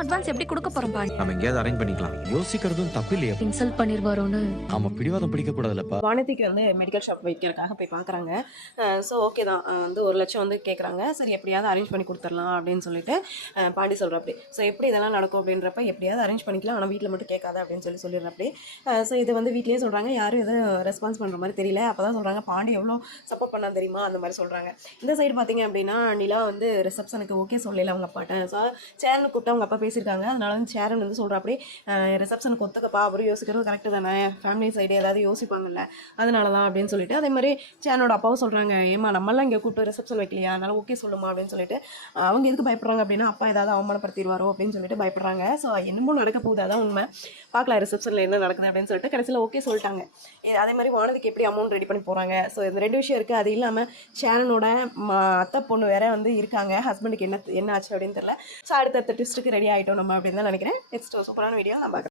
Advance எப்படி கொடுக்க போறோம் பாண்டி? நம்ம எங்கேயாவது அரேஞ்ச் பண்ணிக்கலாம். யோசிக்கிறதும் தப்பு இல்லையா? இன்சல்ட் பண்ணிருவாரோன்னு. நாம பிடிவாதம் பிடிக்க கூடாதுல்லப்பா. வானதிக்கு வந்து மெடிக்கல் ஷாப் வைக்கிறதுக்காக போய் பார்க்குறாங்க. ஸோ ஓகே தான், வந்து 1,00,000 வந்து கேட்குறாங்க. சரி எப்படியாவது அரேஞ்ச் பண்ணி கொடுத்துடலாம் அப்படின்னு சொல்லிட்டு பாண்டி சொல்கிறப்படி. ஸோ எப்படி இதெல்லாம் நடக்கும் அப்படின்றப்ப எப்படியாவது அரேஞ்ச் பண்ணிக்கலாம், ஆனால் வீட்டில் மட்டும் கேட்காத அப்படின்னு சொல்லிடுறப்படி. ஸோ இது வந்து வீட்லேயே சொல்கிறாங்க, யாரும் எதுவும் ரெஸ்பான்ஸ் பண்ணுற மாதிரி தெரியல. அப்போ தான் சொல்கிறாங்க, பாண்டி எவ்வளோ சப்போர்ட் பண்ணா தெரியுமா அந்த மாதிரி சொல்கிறாங்க. இந்த சைடு பார்த்தீங்க அப்படின்னா நிலா வந்து ரிசப்ஷனுக்கு ஓகே சொல்லல அவங்க அப்பாட்ட. ஸோ சேரனு கூப்பிட்டு அவங்க அப்பா பேசியிருக்காங்க. அதனால வந்து சேரன் வந்து சொல்கிறப்படி ரிசப்ஷனுக்கு ஒத்துக்கப்பா, அவரும் யோசிக்கிறது கரெக்டு தானே, ஃபேமிலி சைடு ஏதாவது யோசிப்பாங்கல்ல, அதனால தான் அப்படின்னு சொல்லிட்டு. அதே மாதிரி சேனோட அப்பாவும் சொல்கிறாங்க, ஏமா நம்மளாம் இங்கே கூப்பிட்டு ரிசப்ஷன் வைக்கலையா, அதனால ஓகே சொல்லுமா அப்படின்னு சொல்லிட்டு. அவங்க எதுக்கு பயப்படுறாங்க அப்படின்னா அப்பா ஏதாவது அவமானப்படுத்திடுவாரோ அப்படின்னு சொல்லிட்டு பயப்படுறாங்க. ஸோ என்னமோ நடக்க போகுது, அதான் உண்மை. பார்க்கலாம் ரிசப்ஷனில் என்ன நடக்குது அப்படின்னு சொல்லிட்டு. கடைசியில் ஓகே சொல்லிட்டாங்க. அதே மாதிரி வானதிக்கு எப்படி அமௌண்ட் ரெடி பண்ணி போகிறாங்க. ஸோ இந்த 2 விஷயம் இருக்குது. அது இல்லாமல் சேனனோட அத்தை பொண்ணு வேற வந்து இருக்காங்க. ஹஸ்பண்டுக்கு என்ன ஆச்சு அப்படின்னு தெரியல. ஸோ அடுத்த ட்விஸ்ட்டுக்கு ரெடி ஆகிட்டோம் நம்ம அப்படின்னு தான் நினைக்கிறேன். நெக்ஸ்ட் சூப்பரான வீடியோ நான் பார்க்குறேன்.